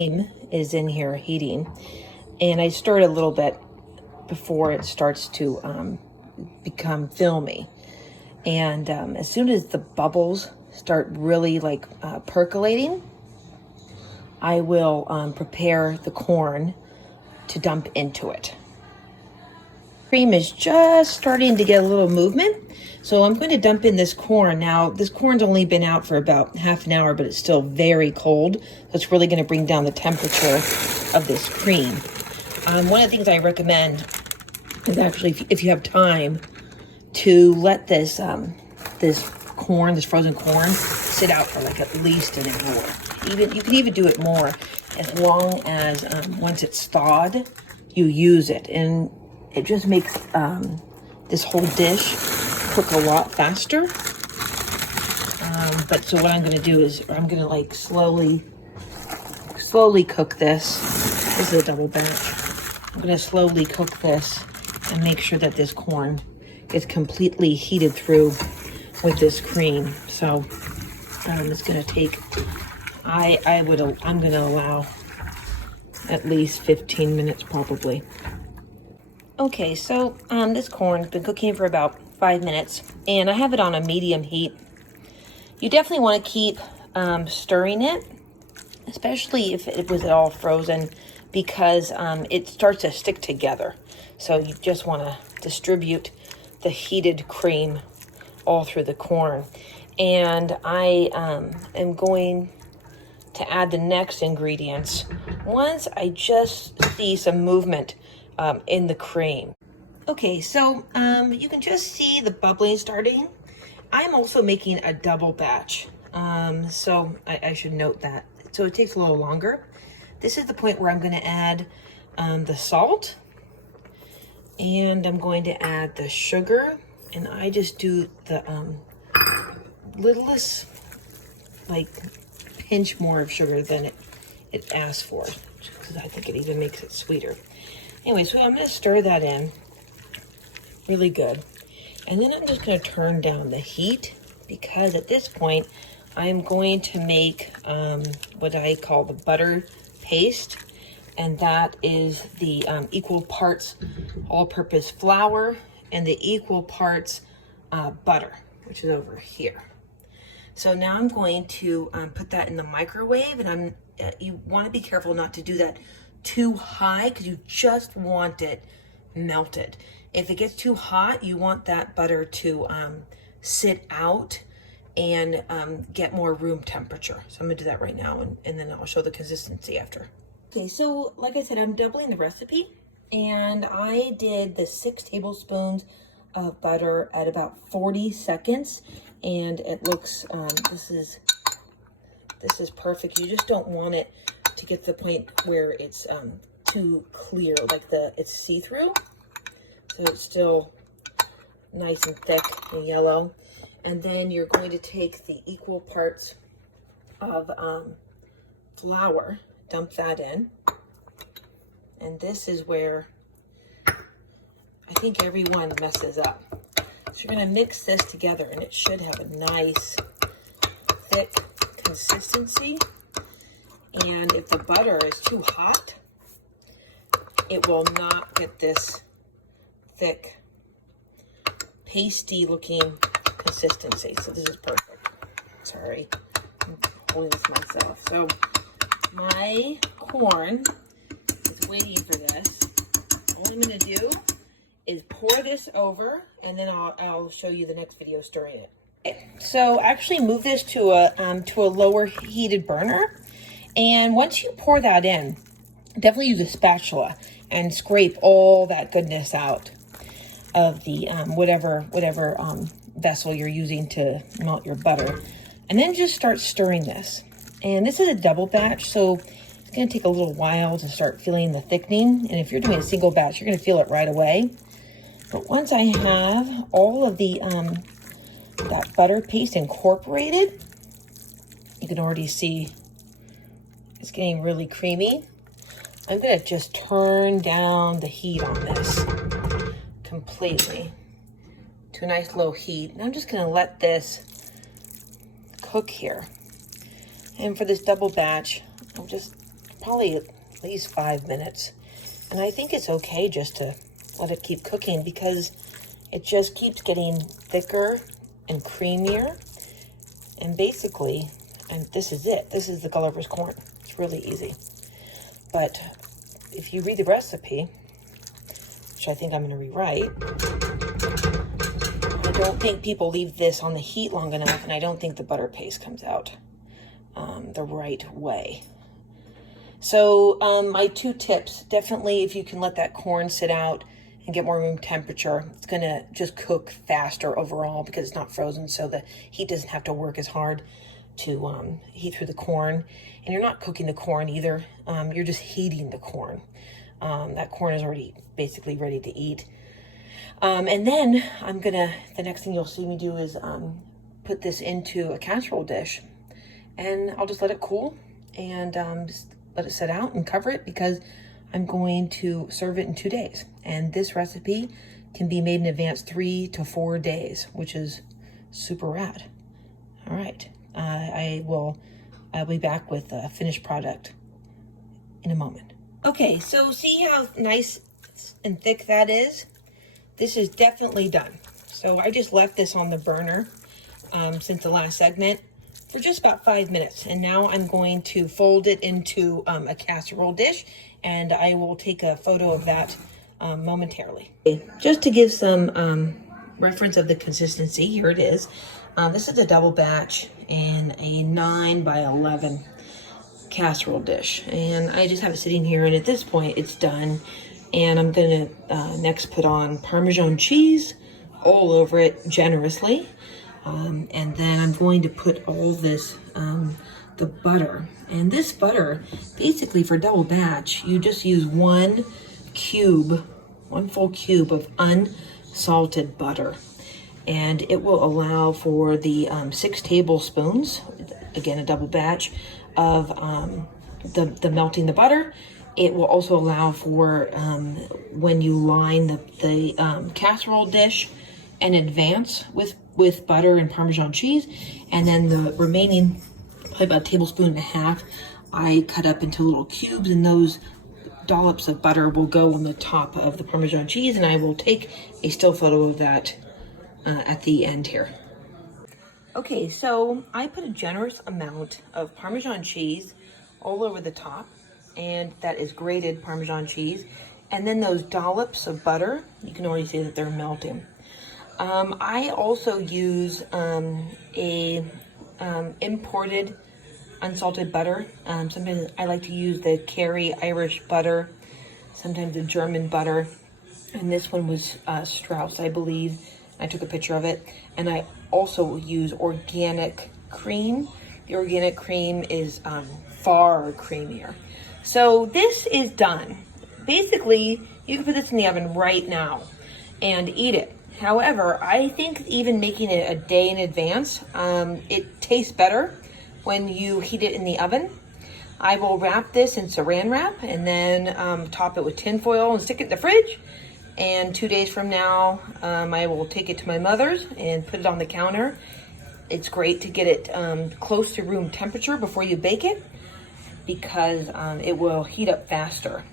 Is in here heating, and I stir it a little bit before it starts to become filmy. And as soon as the bubbles start really like percolating, I will prepare the corn to dump into it. Cream is just starting to get a little movement, so I'm going to dump in this corn. Now, this corn's only been out for about half an hour, but it's still very cold, so it's really going to bring down the temperature of this cream. One of the things I recommend is actually, if you have time, to let this frozen corn, sit out for like at least an hour. You can even do it more, as long as once it's thawed, you use it, and it just makes this whole dish cook a lot faster. But so what I'm going to do is I'm going to like slowly cook this. This is a double batch. I'm going to slowly cook this and make sure that this corn is completely heated through with this cream. So it's going to take, I'm going to allow at least 15 minutes probably. Okay, so this corn's been cooking for about 5 minutes, and I have it on a medium heat. You definitely want to keep stirring it, especially if it was all frozen, because it starts to stick together. So you just want to distribute the heated cream all through the corn. And I am going to add the next ingredients once I just see some movement in the cream. Okay, so you can just see the bubbling starting. I'm also making a double batch, so I should note that. So it takes a little longer. This is the point where I'm going to add the salt, and I'm going to add the sugar, and I just do the littlest, like, pinch more of sugar than it asks for, because I think it even makes it sweeter. Anyway, so I'm going to stir that in really good. And then I'm just going to turn down the heat, because at this point, I'm going to make what I call the butter paste. And that is the equal parts all-purpose flour and the equal parts butter, which is over here. So now I'm going to put that in the microwave, and you want to be careful not to do that too high, because you just want it melted. If it gets too hot, you want that butter to sit out and get more room temperature. So I'm gonna do that right now, and then I'll show the consistency after. Okay, so like I said, I'm doubling the recipe, and I did the 6 tablespoons of butter at about 40 seconds, and it looks, this is perfect. You just don't want it to get to the point where it's too clear, like it's see-through. So it's still nice and thick and yellow. And then you're going to take the equal parts of flour, dump that in. And this is where I think everyone messes up. So you're going to mix this together, and it should have a nice thick consistency. And if the butter is too hot, it will not get this thick, pasty looking consistency. So this is perfect. Sorry, I'm holding this myself. So my corn is waiting for this. All I'm going to do is pour this over, and then I'll show you the next video stirring it. Okay, so actually move this to a lower heated burner. And once you pour that in, definitely use a spatula and scrape all that goodness out of the whatever vessel you're using to melt your butter. And then just start stirring this. And this is a double batch, so it's going to take a little while to start feeling the thickening. And if you're doing a single batch, you're going to feel it right away. But once I have all of the that butter paste incorporated, you can already see it's getting really creamy. I'm going to just turn down the heat on this completely to a nice low heat. And I'm just going to let this cook here. And for this double batch, I'm just probably at least 5 minutes. And I think it's okay just to let it keep cooking because it just keeps getting thicker and creamier. And basically, and this is it. This is the Gulliver's corn. It's really easy. But if you read the recipe, which I think I'm going to rewrite, I don't think people leave this on the heat long enough, and I don't think the butter paste comes out the right way. So my 2 tips, definitely if you can let that corn sit out and get more room temperature, it's going to just cook faster overall because it's not frozen, so the heat doesn't have to work as hard to heat through the corn. And you're not cooking the corn either. You're just heating the corn. That corn is already basically ready to eat. And then the next thing you'll see me do is put this into a casserole dish. And I'll just let it cool and just let it set out and cover it because I'm going to serve it in 2 days. And this recipe can be made in advance 3 to 4 days, which is super rad. All right, I'll be back with a finished product in a moment. Okay, so see how nice and thick that is? This is definitely done. So I just left this on the burner since the last segment for just about 5 minutes. And now I'm going to fold it into a casserole dish, and I will take a photo of that momentarily. Just to give some reference of the consistency, here it is. This is a double batch in a 9 by 11 casserole dish. And I just have it sitting here, and at this point it's done. And I'm gonna next put on Parmesan cheese all over it generously. And then I'm going to put all this, the butter. And this butter, basically for double batch, you just use 1 full cube of unsalted butter. And it will allow for the 6 tablespoons, again a double batch, of the melting the butter. It will also allow for when you line the casserole dish in advance with butter and Parmesan cheese, and then the remaining, probably about 1.5 tablespoons, I cut up into little cubes, and those dollops of butter will go on the top of the Parmesan cheese, and I will take a still photo of that at the end here. Okay, so I put a generous amount of Parmesan cheese all over the top, and that is grated Parmesan cheese. And then those dollops of butter, you can already see that they're melting. I also use imported unsalted butter. Sometimes I like to use the Kerry Irish butter, sometimes the German butter. And this one was Strauss, I believe. I took a picture of it. And I also use organic cream. The organic cream is far creamier. So this is done. Basically, you can put this in the oven right now and eat it. However, I think even making it a day in advance, it tastes better when you heat it in the oven. I will wrap this in saran wrap and then top it with tin foil and stick it in the fridge. And 2 days from now, I will take it to my mother's and put it on the counter. It's great to get it close to room temperature before you bake it, because it will heat up faster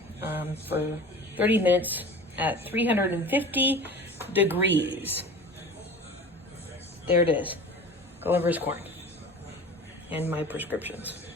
for 30 minutes at 350 degrees. There it is, Gulliver's corn and my prescriptions.